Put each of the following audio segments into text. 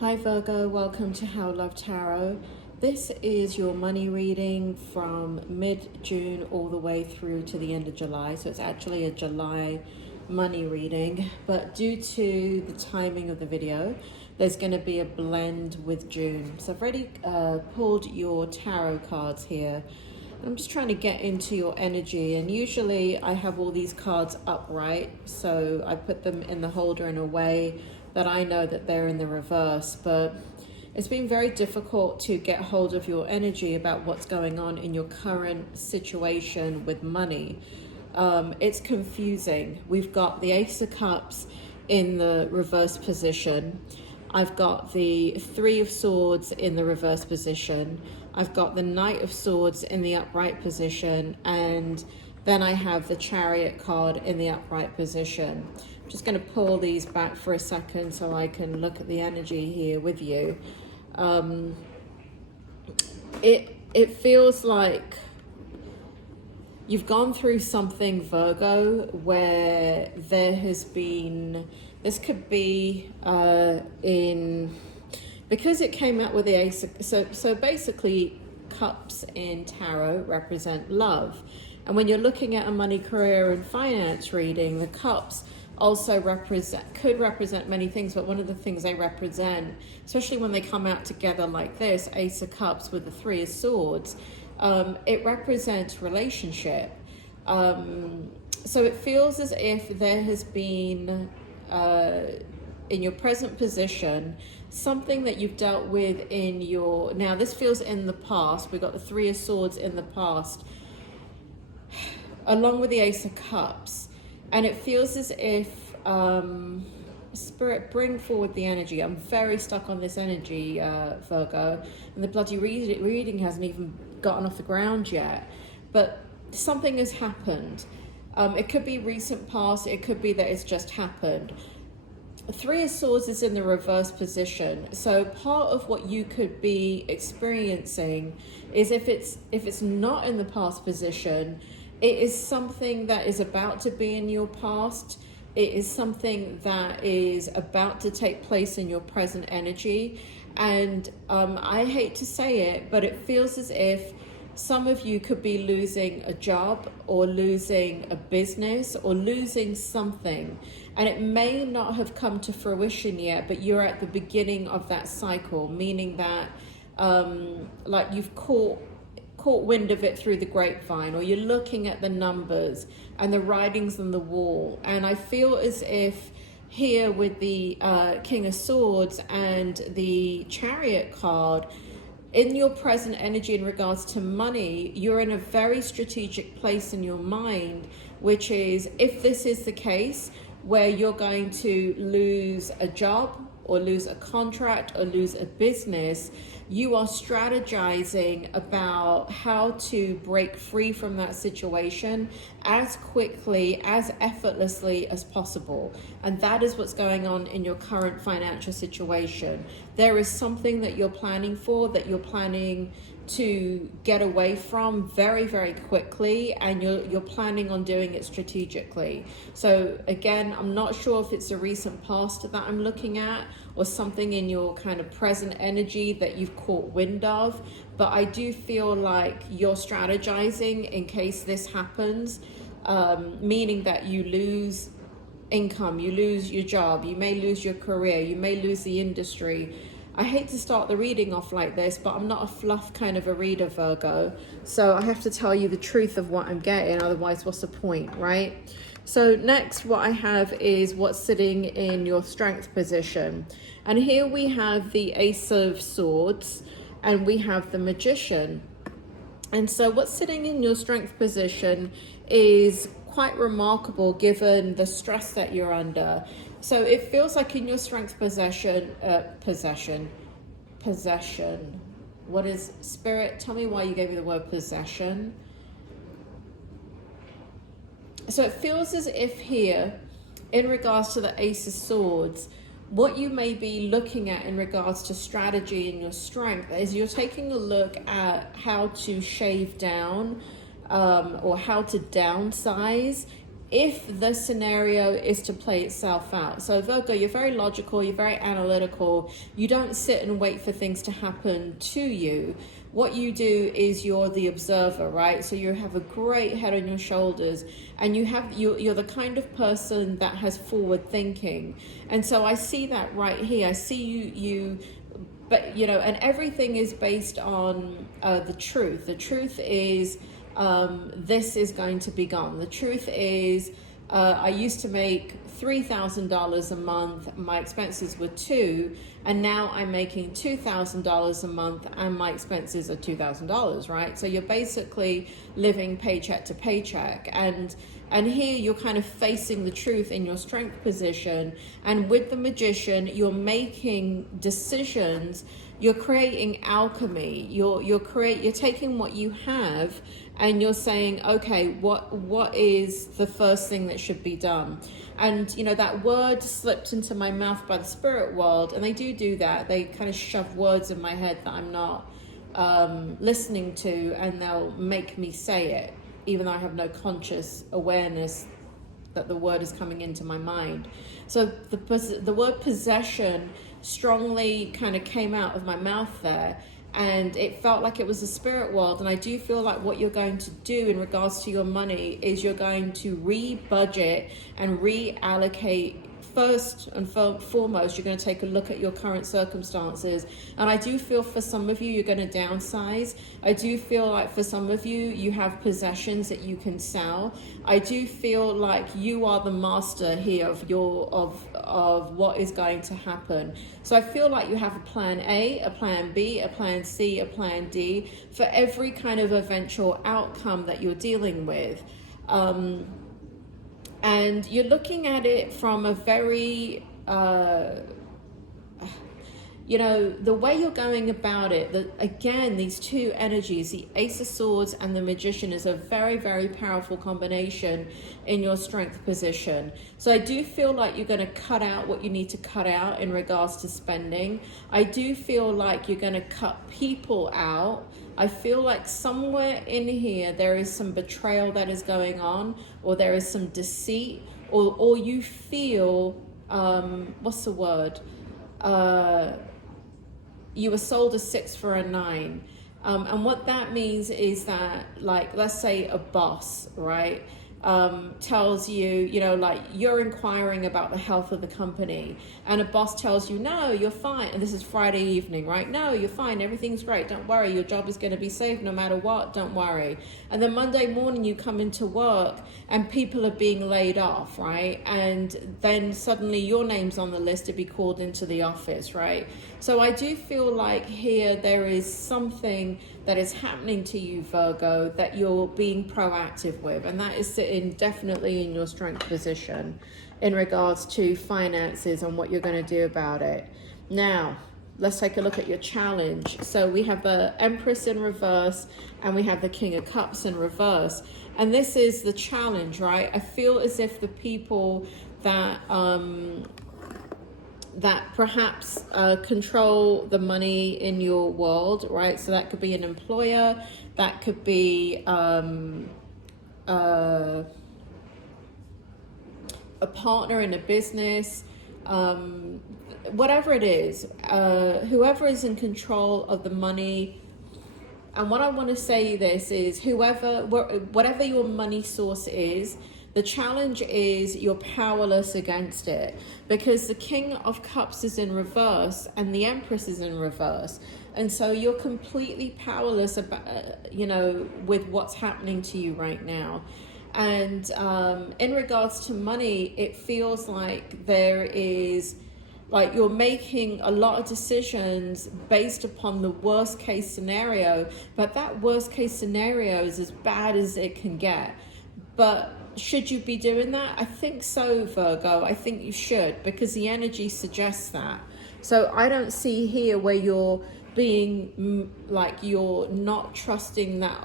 Hi Virgo, welcome to How Love Tarot. This is your money reading from mid-June all the way through to the end of July. So it's actually a July money reading, but due to the timing of the video, there's going to be a blend with June. So I've already pulled your tarot cards here. I'm just trying to get into your energy, and usually I have all these cards upright, so I put them in the holder in a way that I know that they're in the reverse, but it's been very difficult to get hold of your energy about what's going on in your current situation with money. It's confusing. We've got the Ace of Cups in the reverse position. I've got the Three of Swords in the reverse position. I've got the Knight of Swords in the upright position, and then I have the Chariot card in the upright position. I'm just going to pull these back for a second so I can look at the energy here with you. It feels like you've gone through something, Virgo, where there has been, this could be because it came out with the Ace of, so basically cups in tarot represent love. And when you're looking at a money, career, and finance reading, the cups also could represent many things, but one of the things they represent, especially when they come out together like this, Ace of Cups with the Three of Swords, it represents relationship. So it feels as if there has been, in your present position, something that you've dealt with in your, now this feels in the past, we've got the Three of Swords in the past, along with the Ace of Cups. And it feels as if, Spirit, bring forward the energy. I'm very stuck on this energy, Virgo. And the bloody reading hasn't even gotten off the ground yet. But something has happened. It could be recent past. It could be that it's just happened. Three of Swords is in the reverse position. So part of what you could be experiencing is if it's not in the past position, it is something that is about to be in your past. It is something that is about to take place in your present energy. And I hate to say it, but it feels as if some of you could be losing a job or losing a business or losing something. And it may not have come to fruition yet, but you're at the beginning of that cycle, meaning that like you've caught wind of it through the grapevine, or you're looking at the numbers and the writings on the wall. And I feel as if here with the King of Swords and the Chariot card, in your present energy in regards to money, you're in a very strategic place in your mind, which is, if this is the case, where you're going to lose a job or lose a contract or lose a business, you are strategizing about how to break free from that situation as quickly, as effortlessly as possible. And that is what's going on in your current financial situation. There is something that you're planning for, that you're planning to get away from very, very quickly, and you're planning on doing it strategically. So again, I'm not sure if it's a recent past that I'm looking at or something in your kind of present energy that you've caught wind of, but I do feel like you're strategizing in case this happens, meaning that you lose income, you lose your job, you may lose your career, you may lose the industry. I hate to start the reading off like this, but I'm not a fluff kind of a reader, Virgo. So I have to tell you the truth of what I'm getting, otherwise what's the point, right? So next, what I have is what's sitting in your strength position. And here we have the Ace of Swords and we have the Magician. And so what's sitting in your strength position is quite remarkable given the stress that you're under. So it feels like in your strength possession. What is, Spirit? Tell me why you gave me the word possession. So it feels as if here, in regards to the Ace of Swords, what you may be looking at in regards to strategy and your strength is you're taking a look at how to shave down or how to downsize if the scenario is to play itself out. So Virgo, you're very logical, you're very analytical. You don't sit and wait for things to happen to you. What you do is you're the observer, right? So you have a great head on your shoulders, and you're the kind of person that has forward thinking. And so I see that right here. I see you but you know, and everything is based on the truth. The truth is this is going to be gone. The truth is I used to make $3,000 a month. My expenses were $2,000, and now I'm making $2,000 a month, and my expenses are $2,000, right? So you're basically living paycheck to paycheck, and here you're kind of facing the truth in your strength position. And with the Magician, you're making decisions. You're creating alchemy. You're taking what you have, and you're saying, okay, what is the first thing that should be done? And you know, that word slipped into my mouth by the spirit world, and they do that. They kind of shove words in my head that I'm not listening to, and they'll make me say it, even though I have no conscious awareness that the word is coming into my mind. So the word possession strongly kind of came out of my mouth there, and it felt like it was the spirit world. And I do feel like what you're going to do in regards to your money is you're going to re-budget and reallocate. First and foremost, you're going to take a look at your current circumstances. And I do feel for some of you, you're going to downsize. I do feel like for some of you, you have possessions that you can sell. I do feel like you are the master here of what is going to happen. So I feel like you have a plan A, a plan B, a plan C, a plan D for every kind of eventual outcome that you're dealing with. And you're looking at it from a very, you know, the way you're going about it, again, these two energies, the Ace of Swords and the Magician, is a very, very powerful combination in your strength position. So I do feel like you're going to cut out what you need to cut out in regards to spending. I do feel like you're going to cut people out. I feel like somewhere in here there is some betrayal that is going on, or there is some deceit, or you feel, what's the word? You were sold a 6 for a 9. And what that means is that, like, let's say a boss, right? Tells you, you know, like you're inquiring about the health of the company, and a boss tells you, no, you're fine. And this is Friday evening, right? No, you're fine. Everything's great. Don't worry. Your job is going to be safe no matter what. Don't worry. And then Monday morning you come into work and people are being laid off, right? And then suddenly your name's on the list to be called into the office, right? So I do feel like here there is something that is happening to you, Virgo, that you're being proactive with, and that is sitting definitely in your strength position in regards to finances and what you're going to do about it. Now, let's take a look at your challenge. So we have the Empress in reverse, and we have the King of Cups in reverse. And this is the challenge, right? I feel as if the people that perhaps control the money in your world, right? So that could be an employer, that could be a partner in a business, whatever it is, whoever is in control of the money. And what I want to say this is, whatever your money source is, the challenge is you're powerless against it, because the King of Cups is in reverse and the Empress is in reverse. And so you're completely powerless about, you know, with what's happening to you right now. And in regards to money, it feels like there is, like, you're making a lot of decisions based upon the worst case scenario, but that worst case scenario is as bad as it can get. But should you be doing that? I think so, Virgo. I think you should, because the energy suggests that. So I don't see here where you're being like you're not trusting that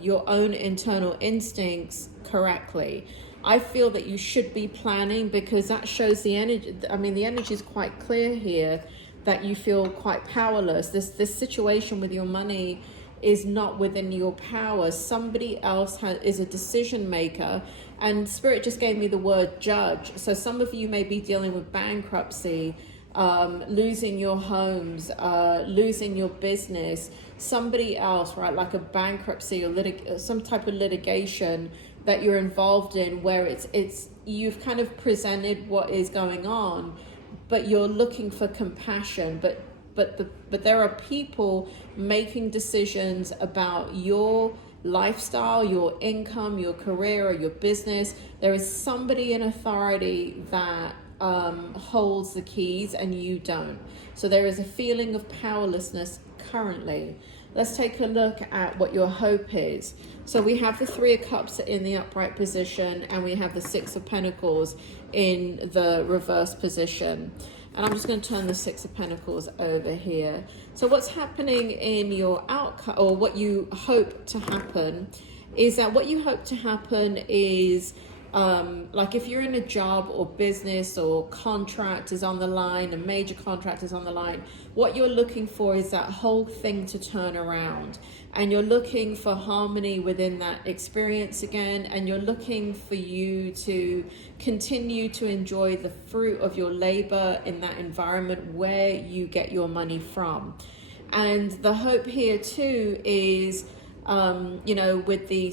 your own internal instincts correctly. I feel that you should be planning, because that shows the energy. I mean, the energy is quite clear here that you feel quite powerless. This situation with your money is not within your power. Somebody else is a decision maker, And Spirit just gave me the word judge. So some of you may be dealing with bankruptcy, losing your homes, losing your business. Somebody else, right, like a bankruptcy or some type of litigation that you're involved in, where it's you've kind of presented what is going on, but you're looking for compassion. But there are people making decisions about your lifestyle, your income, your career, or your business. There is somebody in authority that holds the keys and you don't. So there is a feeling of powerlessness currently. Let's take a look at what your hope is. So we have the Three of Cups in the upright position, and we have the Six of Pentacles in the reverse position. And I'm just going to turn the Six of Pentacles over here. So what's happening in your outcome, or what you hope to happen, is that what you hope to happen is, like if you're in a job or business or contract is on the line, a major contract is on the line, what you're looking for is that whole thing to turn around. And you're looking for harmony within that experience again, and you're looking for you to continue to enjoy the fruit of your labor in that environment where you get your money from. And the hope here too is, you know, with the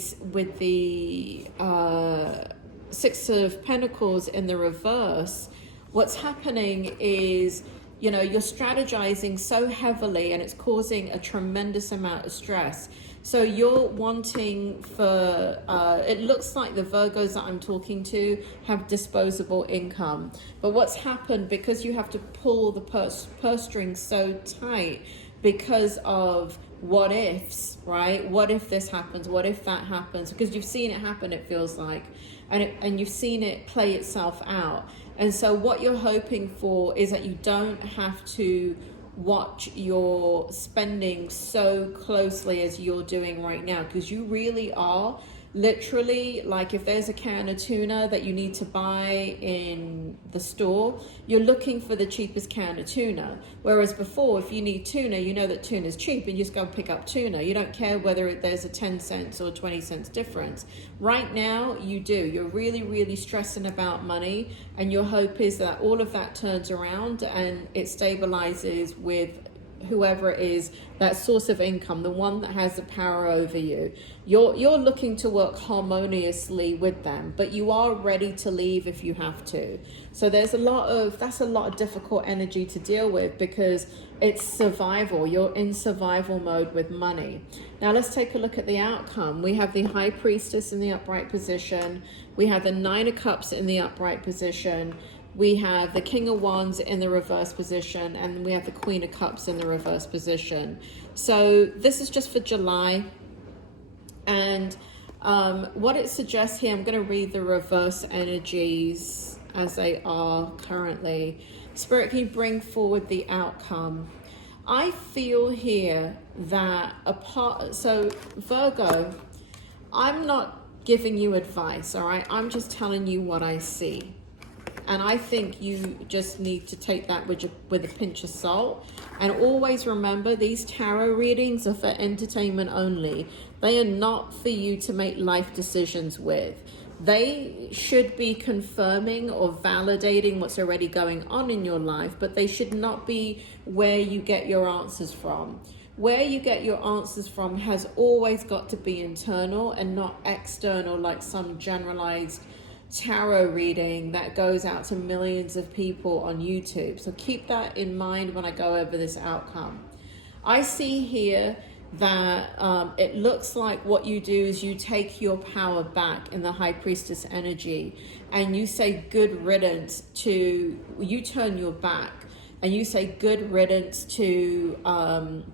Six of Pentacles in the reverse, what's happening is, you know, you're strategizing so heavily and it's causing a tremendous amount of stress. So you're wanting for, it looks like the Virgos that I'm talking to have disposable income. But what's happened, because you have to pull the purse strings so tight because of what ifs, right? What if this happens? What if that happens? Because you've seen it happen, it feels like. And you've seen it play itself out. And so what you're hoping for is that you don't have to watch your spending so closely as you're doing right now, because you really are literally, like if there's a can of tuna that you need to buy in the store, you're looking for the cheapest can of tuna. Whereas before, if you need tuna, you know that tuna is cheap and you just go and pick up tuna. You don't care whether there's a 10 cents or 20 cents difference. Right now, you do. You're really, really stressing about money, and your hope is that all of that turns around and it stabilizes with whoever it is, that source of income, the one that has the power over you. You're looking to work harmoniously with them, but you are ready to leave if you have to. So that's a lot of difficult energy to deal with, because it's survival. You're in survival mode with money. Now let's take a look at the outcome. We have the High Priestess in the upright position. We have the Nine of Cups in the upright position. We have the King of Wands in the reverse position, and we have the Queen of Cups in the reverse position. So this is just for July. And what it suggests here, I'm going to read the reverse energies as they are currently. Spirit, can you bring forward the outcome? I feel here that so Virgo, I'm not giving you advice, all right? I'm just telling you what I see. And I think you just need to take that with a pinch of salt. And always remember, these tarot readings are for entertainment only. They are not for you to make life decisions with. They should be confirming or validating what's already going on in your life, but they should not be where you get your answers from. Where you get your answers from has always got to be internal and not external, like some generalized tarot reading that goes out to millions of people on YouTube. So keep that in mind when I go over this outcome. I see here that it looks like what you do is you take your power back in the High Priestess energy, and you say good riddance to, you turn your back and you say good riddance to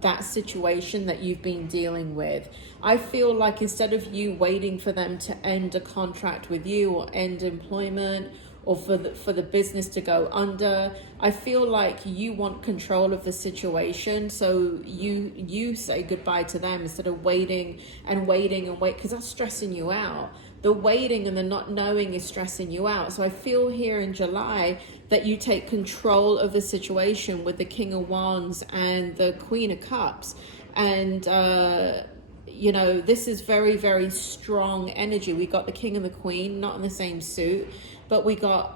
that situation that you've been dealing with. I feel like instead of you waiting for them to end a contract with you or end employment, or for the business to go under, I feel like you want control of the situation. So you say goodbye to them instead of waiting, because that's stressing you out. The waiting and the not knowing is stressing you out. So I feel here in July that you take control of the situation with the King of Wands and the Queen of Cups. And you know, this is very, very strong energy. We got the king and the queen, not in the same suit, but we've got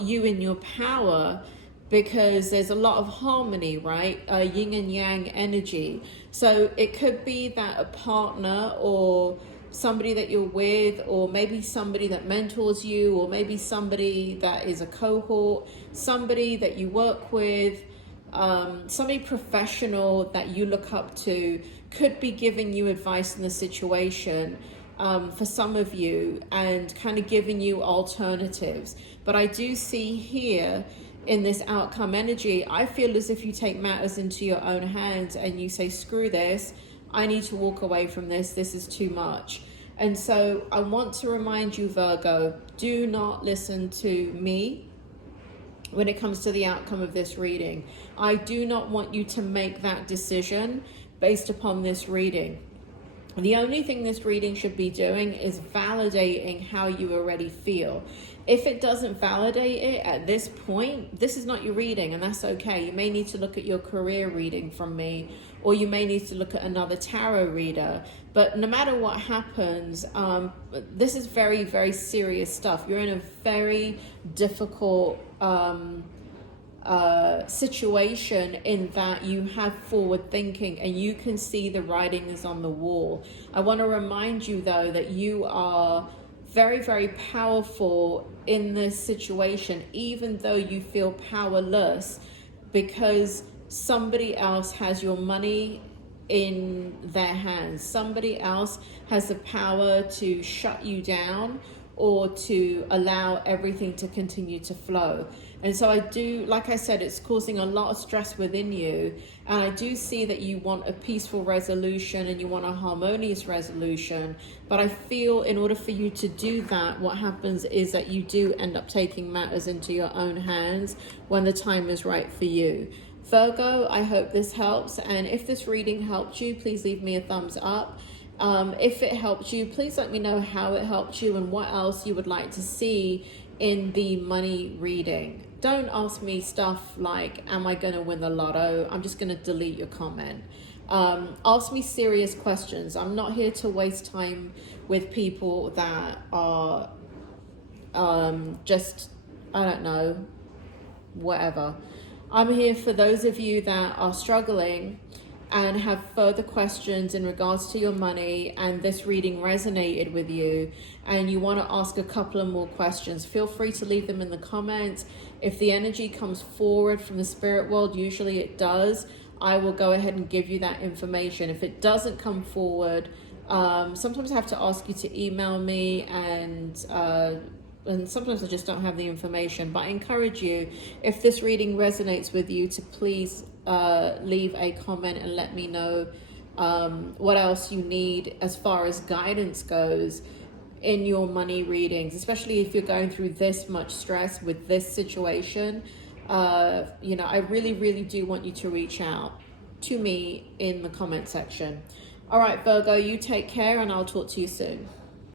you in your power, because there's a lot of harmony, right? Yin and yang energy. So it could be that a partner or somebody that you're with, or maybe somebody that mentors you, or maybe somebody that is a cohort, somebody that you work with, somebody professional that you look up to could be giving you advice in the situation, for some of you, and kind of giving you alternatives. But I do see here in this outcome energy, I feel as if you take matters into your own hands and you say, screw this, I need to walk away from this, this is too much. And so I want to remind you, Virgo, do not listen to me when it comes to the outcome of this reading. I do not want you to make that decision based upon this reading. The only thing this reading should be doing is validating how you already feel. If it doesn't validate it at this point, this is not your reading, and that's okay. You may need to look at your career reading from me, or you may need to look at another tarot reader. But no matter what happens, this is very, very serious stuff. You're in a very difficult situation, in that you have forward thinking and you can see the writing is on the wall. I want to remind you, though, that you are very, very powerful in this situation, even though you feel powerless, because somebody else has your money in their hands. Somebody else has the power to shut you down or to allow everything to continue to flow. And so I do, like I said, it's causing a lot of stress within you. And I do see that you want a peaceful resolution and you want a harmonious resolution. But I feel in order for you to do that, what happens is that you do end up taking matters into your own hands when the time is right for you. Virgo, I hope this helps. And if this reading helped you, please leave me a thumbs up. If it helped you, please let me know how it helped you and what else you would like to see in the money reading. Don't ask me stuff like, am I going to win the lotto? I'm just going to delete your comment. Ask me serious questions. I'm not here to waste time with people that are just, I don't know, whatever. I'm here for those of you that are struggling and have further questions in regards to your money, and this reading resonated with you and you want to ask a couple of more questions. Feel free to leave them in the comments. If the energy comes forward from the spirit world, usually it does, I will go ahead and give you that information. If it doesn't come forward, sometimes I have to ask you to email me, and sometimes I just don't have the information. But I encourage you, if this reading resonates with you, to please leave a comment and let me know what else you need as far as guidance goes in your money readings, especially if you're going through this much stress with this situation. You know, I really, really do want you to reach out to me in the comment section. All right, Virgo, you take care, and I'll talk to you soon.